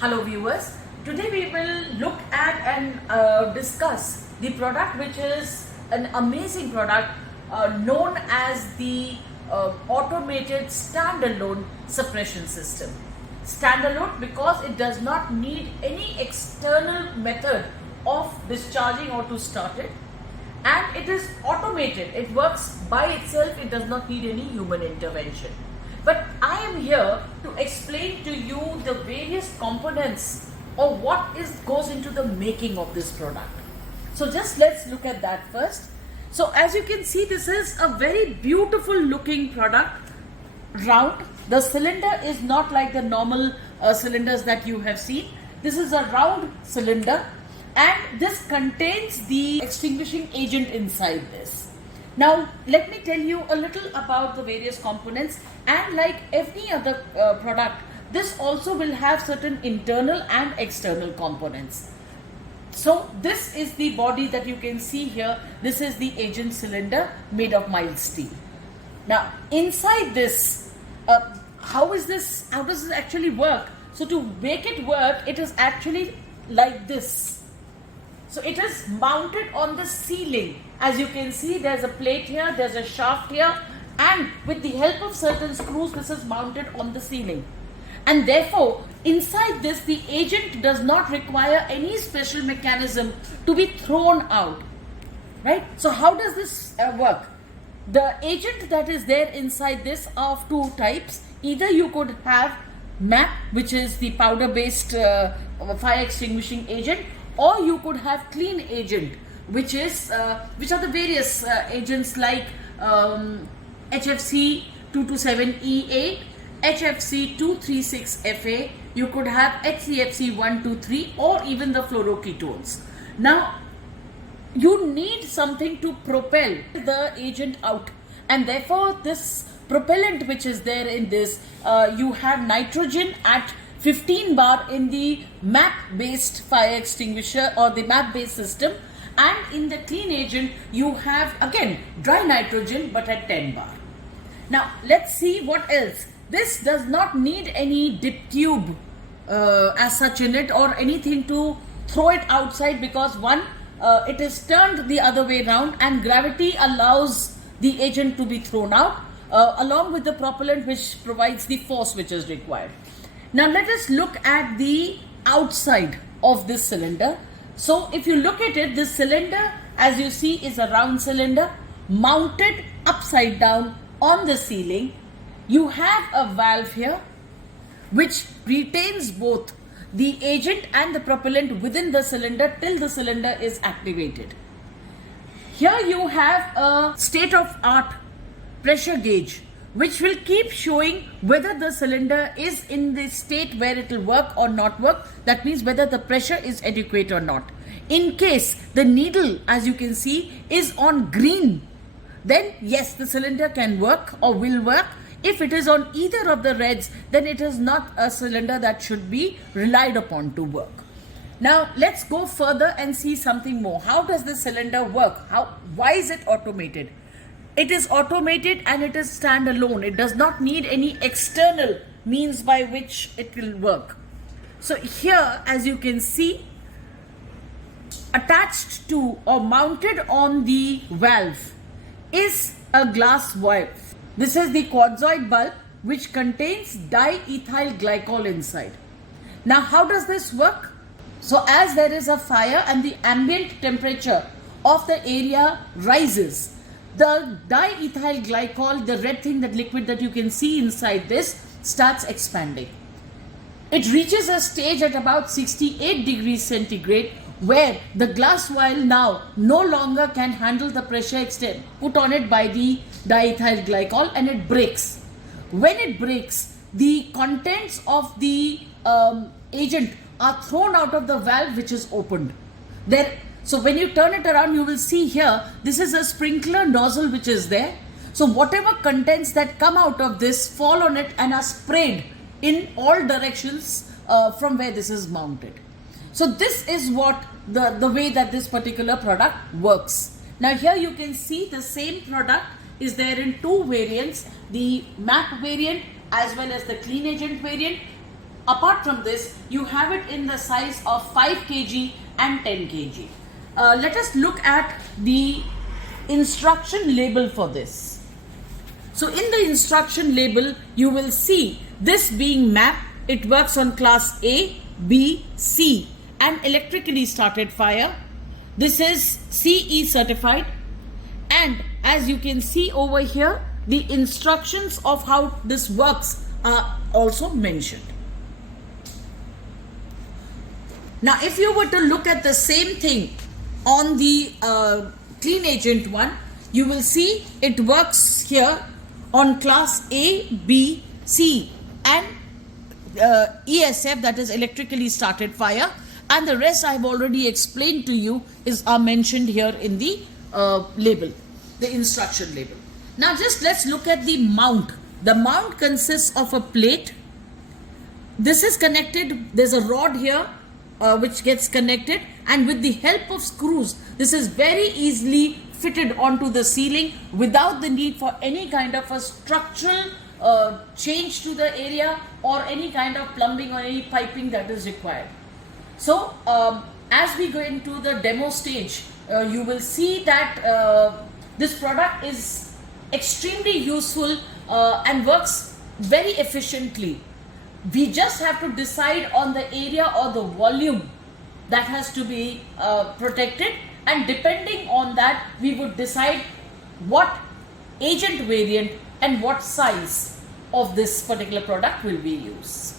Hello viewers, today we will look at and discuss the product which is an amazing product known as the automated standalone suppression system. Standalone because it does not need any external method of discharging or to start it, and it is automated. It works by itself. It does not need any human intervention. But I am here to explain to you the various components of what goes into the making of this product. So just let's look at that first. So as you can see, this is a very beautiful looking product, round. The cylinder is not like the normal cylinders that you have seen. This is a round cylinder, and this contains the extinguishing agent inside this. Now let me tell you a little about the various components, and like any other product, this also will have certain internal and external components. So this is the body that you can see here. This is the agent cylinder made of mild steel. Now inside this, how does this actually work? So to make it work, it is actually like this. So it is mounted on the ceiling. As you can see, there's a plate here, there's a shaft here, and with the help of certain screws, this is mounted on the ceiling. And therefore, inside this, the agent does not require any special mechanism to be thrown out. Right? So how does this work? The agent that is there inside this are of two types. Either you could have MAP, which is the powder-based fire extinguishing agent, or you could have clean agent, which are the various agents like HFC 227E8, HFC 236FA. You could have HCFC 123, or even the fluoroketones. Now you need something to propel the agent out, and therefore this propellant which is there in this, you have nitrogen at 15 bar in the MAP based fire extinguisher or the MAP based system, and in the clean agent you have again dry nitrogen but at 10 bar. Now let's see what else. This does not need any dip tube as such in it, or anything to throw it outside, because one, it is turned the other way round, and gravity allows the agent to be thrown out along with the propellant which provides the force which is required. Now let us look at the outside of this cylinder. So if you look at it, this cylinder, as you see, is a round cylinder mounted upside down on the ceiling. You have a valve here which retains both the agent and the propellant within the cylinder till the cylinder is activated. Here you have a state-of-art pressure gauge which will keep showing whether the cylinder is in the state where it will work or not work. That means whether the pressure is adequate or not. In case the needle, as you can see, is on green, then yes, the cylinder can work or will work. If it is on either of the reds, then it is not a cylinder that should be relied upon to work. Now let's go further and see something more. How does the cylinder work? Why is it automated? It is automated and it is standalone. It does not need any external means by which it will work. So here, as you can see, attached to or mounted on the valve is a glass valve. This is the quadzoid bulb which contains diethyl glycol inside. Now how does this work? So as there is a fire and the ambient temperature of the area rises, the diethyl glycol, the red thing, that liquid that you can see inside this, starts expanding. It reaches a stage at about 68 degrees centigrade where the glass vial now no longer can handle the pressure put on it by the diethyl glycol, and it breaks. When it breaks, the contents of the agent are thrown out of the valve which is opened. So when you turn it around, you will see here, this is a sprinkler nozzle which is there. So whatever contents that come out of this fall on it and are sprayed in all directions from where this is mounted. So this is what the way that this particular product works. Now here you can see the same product is there in two variants, the MAP variant as well as the clean agent variant. apart from this, you have it in the size of 5 kg and 10 kg. Let us look at the instruction label for this. So in the instruction label, you will see this being mapped. It works on class A, B, C and electrically started fire. This is CE certified, and as you can see over here, the instructions of how this works are also mentioned. Now if you were to look at the same thing on the clean agent one, you will see it works here on class A, B, C and ESF, that is electrically started fire, and the rest I have already explained to you are mentioned here in the label, the instruction label. Now just let's look at the mount. The mount consists of a plate. This is connected, there's a rod here which gets connected, and with the help of screws, this is very easily fitted onto the ceiling without the need for any kind of a structural change to the area or any kind of plumbing or any piping that is required. So as we go into the demo stage, you will see that this product is extremely useful and works very efficiently. We just have to decide on the area or the volume that has to be protected, and depending on that we would decide what agent variant and what size of this particular product will be used.